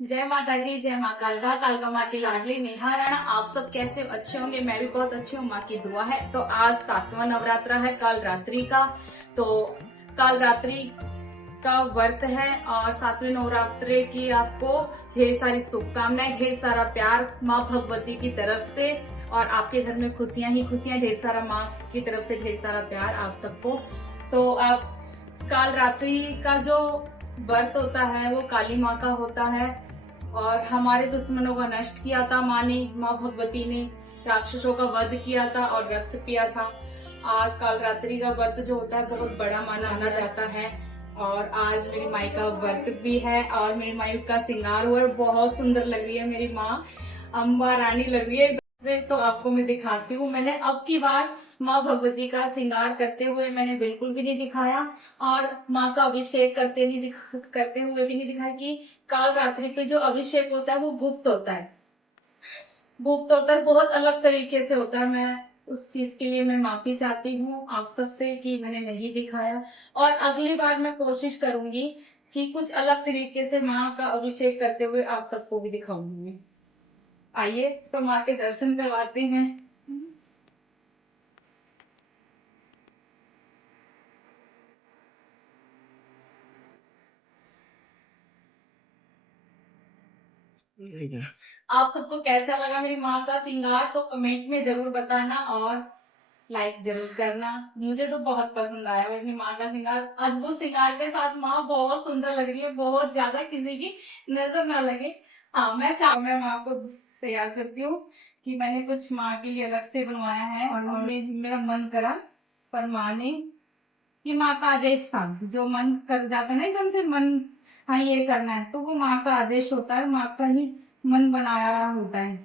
जय माता दी, जय माँ कालका। कालका माँ की लाडली नेहा राणा। आप सब कैसे? अच्छे होंगे। मैं भी बहुत अच्छी हूँ, माँ की दुआ है। तो आज 7वां नवरात्रा है, काल रात्रि का। तो काल रात्रि का व्रत है और 7वें नवरात्रे की आपको ढेर सारी शुभकामनाएं, ढेर सारा प्यार माँ भगवती की तरफ से। और आपके घर में खुशियां ही खुशियां, ढेर सारा माँ की तरफ से ढेर सारा प्यार आप सबको। तो आप काल रात्रि का जो व्रत होता है वो काली माँ का होता है और हमारे दुश्मनों का नष्ट किया था माँ ने, माँ भगवती ने राक्षसों का वध किया था और रक्त पिया था। आज काल रात्रि का व्रत जो होता है बहुत बड़ा माना जाता है और आज मेरी माई का व्रत भी है और मेरी माई का श्रृंगार हुआ है। बहुत सुंदर लग रही है मेरी माँ, अम्बा रानी लग रही है। तो आपको मैं दिखाती हूँ। मैंने अब की बार माँ भगवती का श्रृंगार करते हुए मैंने बिल्कुल भी नहीं दिखाया और माँ का अभिषेक करते हुए भी नहीं दिखाया कि काल रात्रि पे जो अभिषेक होता है वो गुप्त होता है। गुप्त होता है, बहुत अलग तरीके से होता है। मैं उस चीज के लिए मैं माफी चाहती हूँ आप सबसे कि मैंने नहीं दिखाया और अगली बार मैं कोशिश करूंगी कि कुछ अलग तरीके से माँ का अभिषेक करते हुए आप सबको भी दिखाऊंगी। आइए तो माँ के दर्शन करवाते हैं। आप सबको कैसा लगा मेरी माँ का श्रृंगार तो कमेंट में जरूर बताना और लाइक जरूर करना। मुझे तो बहुत पसंद आया मेरी माँ का श्रृंगार। अद्भुत श्रृंगार के साथ माँ बहुत सुंदर लग रही है, बहुत ज्यादा, किसी की नजर ना लगे। हाँ, मैं शाम में माँ को तैयार करती हूँ कि मैंने कुछ माँ के लिए अलग से बनवाया है और मेरा मन करा पर माँ ने, ये माँ का आदेश था। जो मन कर जाता है ना एकदम से मन, हाँ ये करना है, तो वो माँ का आदेश होता है, माँ का ही मन बनाया होता है।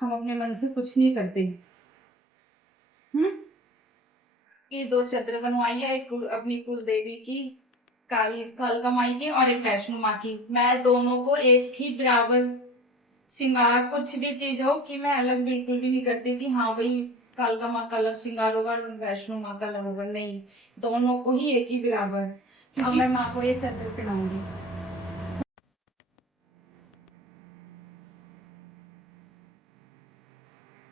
हम अपने मन से कुछ नहीं करते। ये 2 चद्र बनवाई है, एक अपनी कुल देवी की, काली कालका माई की और एक वैष्णो माँ की। मैं दोनों को एक ही बराबर श्रृंगार, कुछ भी चीज हो कि मैं अलग बिल्कुल भी नहीं करती कि हाँ भाई कालका माँ का अलग श्रृंगार होगा और वैष्णो माँ का अलग होगा, नहीं, दोनों को ही एक ही बराबर। अब मैं माँ को ये चद्र पहनाऊंगी।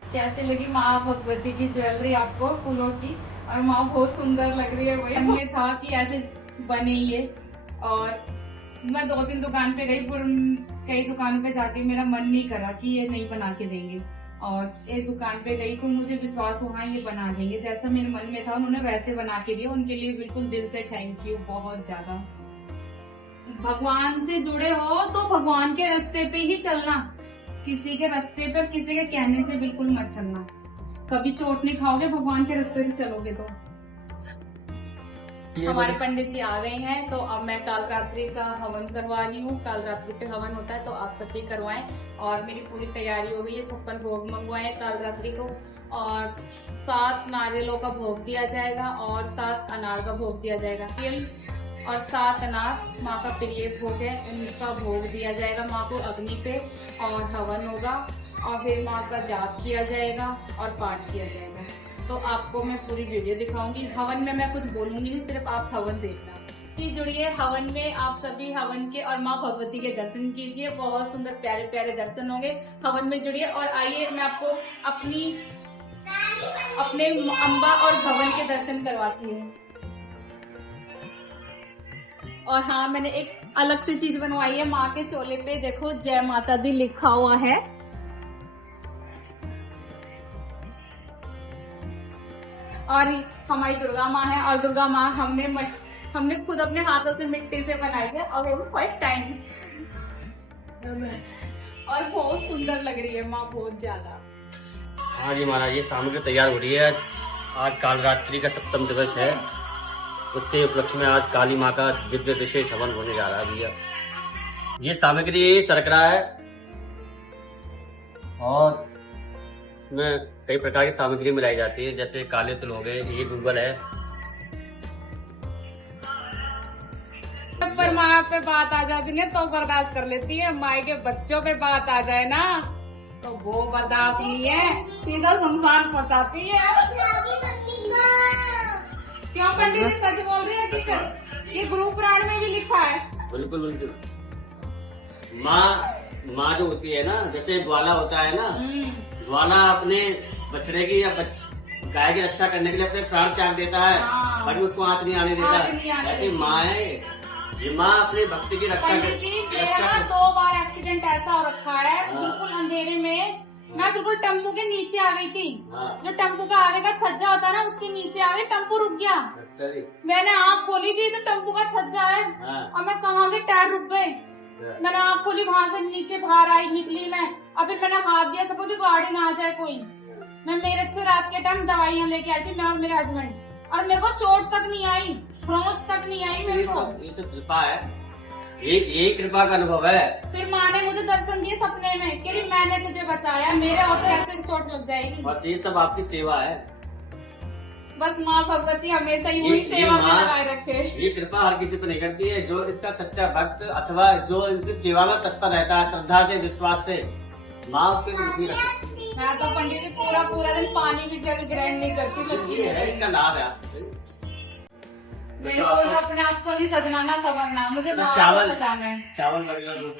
कैसे लगी माँ भगवती की ज्वेलरी आपको फूलों की? और माँ बहुत सुंदर लग रही है। वही में था कि ऐसे बने ये। और मैं 2-3 दुकान पे गई, कई दुकान पे जाके मेरा मन नहीं करा कि ये नहीं बना के देंगे और एक दुकान पे गई तो मुझे विश्वास हुआ ये बना देंगे। जैसा मेरे मन में था उन्होंने वैसे बना के दिया। उनके लिए बिल्कुल दिल से थैंक यू, बहुत ज्यादा। भगवान से जुड़े हो तो भगवान के रास्ते पे ही चलना, किसी के रास्ते पर किसी के कहने से बिल्कुल मत चलना। कभी चोट नहीं खाओगे भगवान के रास्ते से चलोगे तो। हमारे पंडित जी आ गए हैं तो अब मैं काल रात्रि का हवन करवा रही हूँ। काल रात्रि पे हवन होता है तो आप सब भी करवाएं और मेरी पूरी तैयारी हो गई है। 56 भोग मंगवाए काल रात्रि को और 7 नारियलों का भोग दिया जाएगा और 7 अनार का भोग दिया जाएगा और 7 अनार माँ का प्रिय भोग है, उनका भोग दिया जाएगा माँ को अग्नि पे और हवन होगा और फिर माँ का जाप किया जाएगा और पाठ किया जाएगा। तो आपको मैं पूरी वीडियो दिखाऊंगी। हवन में मैं कुछ बोलूंगी नहीं, सिर्फ आप हवन देखना। जुड़िए हवन में, आप सभी हवन के और माँ भगवती के दर्शन कीजिए। बहुत सुंदर प्यारे प्यारे दर्शन होंगे। हवन में जुड़िए और आइए मैं आपको अपने अम्बा और भवन के दर्शन करवाती हूँ। और हाँ, मैंने एक अलग से चीज बनवाई है। माँ के चोले पे देखो जय माता दी लिखा हुआ है। और हमारी दुर्गा माँ है और दुर्गा माँ हमने खुद अपने हाथों से मिट्टी से बनाई है और वो फर्स्ट टाइम और बहुत सुंदर लग रही है माँ, बहुत ज्यादा। हाँ जी महाराज, ये सामग्री तैयार हो रही है। आज काल रात्रि का 7वां दिवस है, उसके उपलक्ष्य में आज काली माँ का दिव्य विशेष हवन होने जा रहा है भैया। ये सामग्री शर्करा है और में कई प्रकार की सामग्री मिलाई जाती है, जैसे काले तिल हो गए, ये गुगल है। पर माँ पे बात आ जाती है तो बर्दाश्त कर लेती है, माँ के बच्चों पे बात आ जाए ना तो वो बर्दाश्त नहीं है, सीधा शमशान पहुँचाती है। क्यों पंडित जी सच बोल रहे हैं कि ये गुरु पुराण में भी लिखा है? बिल्कुल बिल्कुल, माँ माँ जो होती है ना, जैसे ग्वाला होता है ना, ग्वाला अपने बछड़े की या गाय की रक्षा करने के लिए अपने प्राण त्याग देता है, हाँ। बाकी उसको आँच नहीं आने देता आँच नहीं आने ऐसी देती। माँ है ये। माँ अपने भक्ति की रक्षा पंडित जी मेरा ना 2 बार एक्सीडेंट ऐसा हो रखा है, हाँ। बिल्कुल अंधेरे में मैं बिल्कुल टेम्पो के नीचे आ गई थी। हाँ। जो टेम्पो का आगे का छज्जा होता है ना, उसके नीचे आ गई, टेम्पो रुक गया। अच्छा जी। मैंने आँख खोली थी तो टेम्पो का छज्जा है, हाँ। और मैं कहाँ के टायर रुक गए। मैंने आँख खोली, वहाँ से नीचे बाहर आई, निकली मैं, और फिर मैंने हाथ दिया सबको कि गाड़ी ना आ जाए कोई। मैं मेरठ से रात के टाइम दवाइयाँ लेके आई थी, मैं और मेरे हस्बैंड, और मेरे को चोट तक नहीं आई, खरोंच तक नहीं आई मेरे को। ये तो कृपा है, ये कृपा का अनुभव है। फिर माँ ने मुझे दर्शन दिए सपने में, कि मैंने तुझे बताया, मेरे होते ऐसे चोट लग जाएगी। बस ये सब आपकी सेवा है। बस माँ भगवती हमेशा यूं ही सेवा में लगाए रखे। ये कृपा हर किसी पर नहीं करती है, जो इसका सच्चा भक्त अथवा जो इनकी सेवा में तत्पर रहता है, श्रद्धा से, विश्वास से, माँ उसके कुछ नहीं रखती। मैं तो पंडित जी पूरा दिन पानी भी जल ग्रहण नहीं करती, सच्ची ये है, इसका लाभ है। मेरे को तो अपने आप को नहीं सजनाना संवरना, मुझे माँ को चावल सजाना है। चावल वगैरह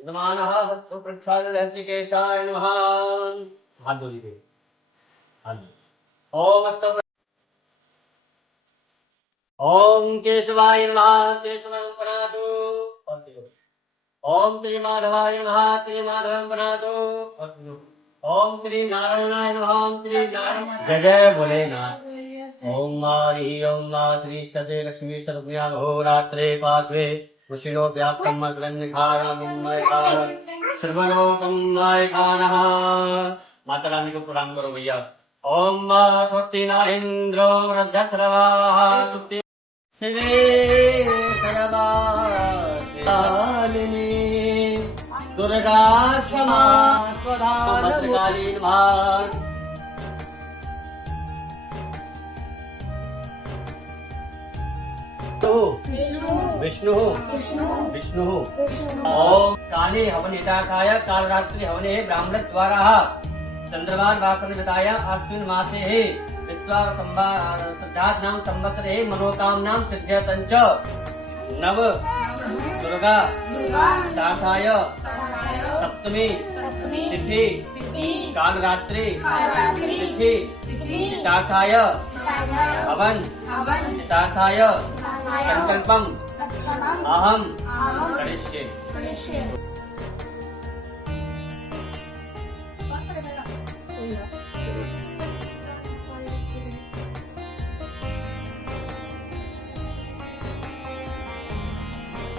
नमानः भक्तो प्रक्षालहसिकेशाय नमः। हाथ धो लीजिए, हाथ धो। ओम अस्तु ओम केशवाय नमः, केशवं प्रणातु। ओम श्री माधवाय नमः, श्री माधवं प्रणातु। ओम श्री नारायणाय नमः, ओम श्री नारायण। जय जय भोलेनाथ। ओम मा श्री सते लक्ष्मी सर्वज्ञा होरात्रे पार्श्वे कुशिलो व्याप्तम् अग्रन्निखारम् सर्वलोकं नायकानः। माता रानी को प्रणाम करो भैया। ओम स्वस्तिना इंद्रो वृद्धश्रवाः सुप्ति शिवे सर्वालिनी दुर्गा क्षमा स्वधा भद्रकाली नमः। विष्णु विष्णु ओम काले हवन हिताकाय काल रात्रि हवने ब्राह्मण द्वारा चंद्रवार वाकन विदाया अश्विन मासे हे विश्वा सिद्धार्थ नाम संवत्सरे मनोकामनां सिद्ध्यतंच नव दुर्गा शाखाय सप्तमी तिथि काल रात्रि तिथि शाखाय हवन हिताकाय संकल्पम अहम करिष्ये।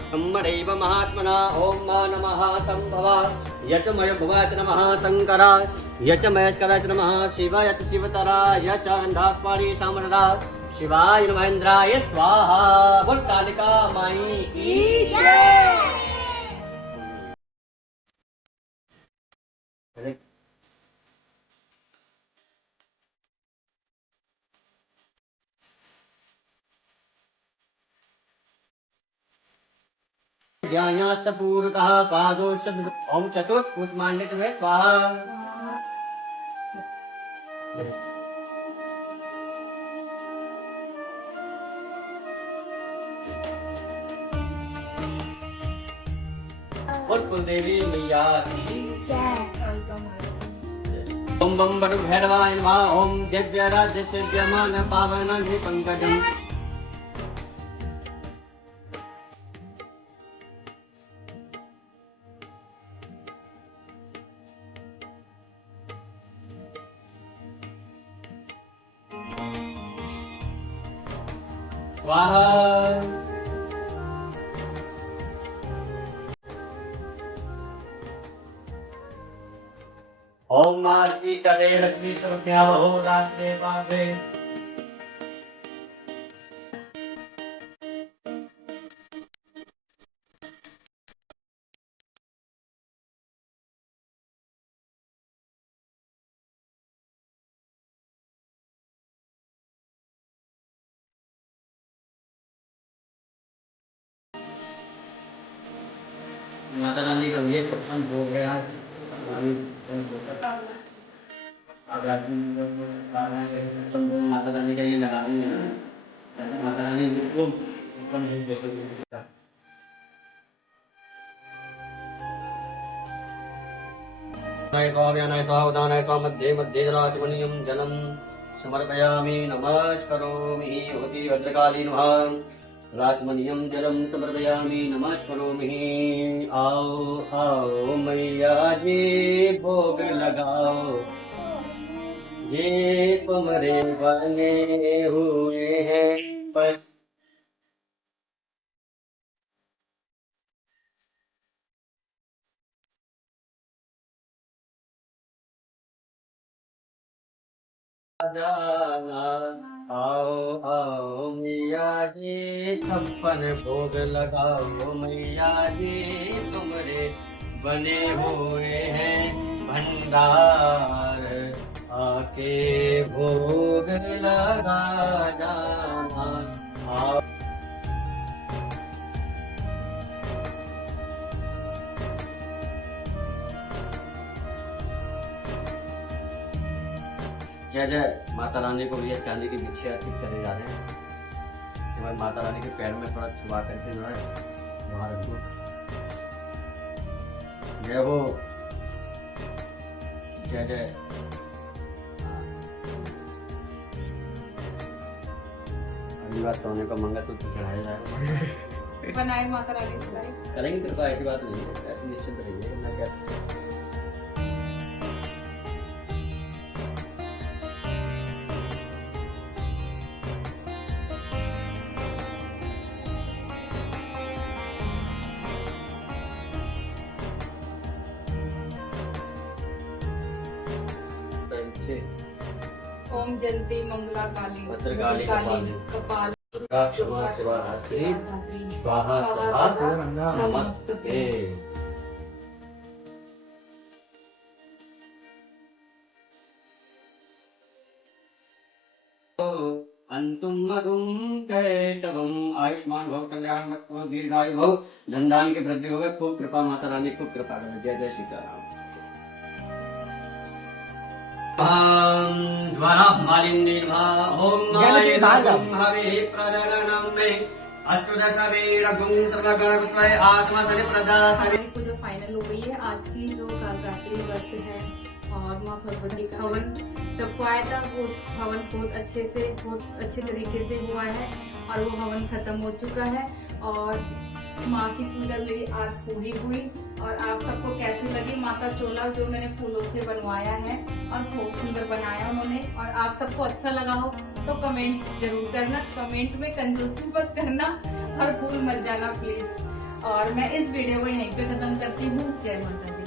ब्रह्मणैव महात्मना ओम नमः संभवा यचमय भुवाच नमः शंकरा यचमयस्कराय नमः शिवाय च शिवतरा यच गंधास्पाणी सामरदा शिवाय नमः इंद्राय स्वाहा। बोल कालिका माई की जय। ज्ञायाश्च पूर्वतः पादोश्च ओम चतुर्थ पुष्पाण्डित में स्वाहा। बोल कुलदेवी मैया की ओम बम बड़ु भैरवाय नमः ओम दिव्य राज्य सेव्यमान पावन पंकजम। स्वाहा। ओम मार्गी करे लक्ष्मी सर्वज्ञा हो रात्रे पावे माता रानी का ये प्रसन्न हो गया। माता रानी का ये लगा माता रानी को मध्ये मध्ये जलाचमनीयं जलं समर्पयामि नमस्करोमि होति भद्रकाली नमः। राचमनीयं जलं समर्पयामि नमस्करोमि। आओ आओ मैया जी भोग लगाओ, ये तुम्हारे बने हुए हैं पर जाना। आओ आओ मैया जी छप्पन भोग लगाओ, मैया जी तुम्हारे बने हुए हैं भंडार, आके भोग लगा जाना। आओ जय जय माता रानी को ये चांदी की बिछी अर्पित करे जा रहे हैं। हमारी माता रानी के पैर में थोड़ा छुआ करके जो है वहां रख दो। जय हो जय जय। अगली बार सोने को मंगलसूत्र चढ़ाया जाएगा। बनाए माता रानी सिलाई करेंगे तो ऐसी बात नहीं है, ऐसी निश्चित रहिए। मैं क्या ओम जयंती मंगला काली भद्रकाली कपाल दुर्गा क्षमा शिवा धात्री स्वाहा स्वधा नमस्ते। अंतुम मधुम कैटवम आयुष्मान भव कल्याण मत दीर्घायु भव धनधान के वृद्धि होगा। खूब कृपा माता रानी, खूब कृपा करें। जय जय सीताराम। द्वारा मालिन्यर्भा ओम मायेदं हवे प्रदलनं मे अष्टदश वीरगुं सर्वगणपतये आत्मा सरि प्रदासरि। पूजा फाइनल हो गई है। आज की जो कालरात्रि व्रत है और माँ भगवती का हवन रखवाया था, वो हवन बहुत अच्छे तरीके से हुआ है और वो हवन खत्म हो चुका है। और माँ की पूजा मेरी आज पूरी हुई। और आप सबको कैसी लगी माँ का चोला जो मैंने फूलों से बनवाया है और बहुत सुंदर बनाया उन्होंने, और आप सबको अच्छा लगा हो तो कमेंट जरूर करना। कमेंट में कंजूसी मत करना और भूल मत जाना प्लीज। और मैं इस वीडियो को यहीं पे खत्म करती हूँ। जय माता दी।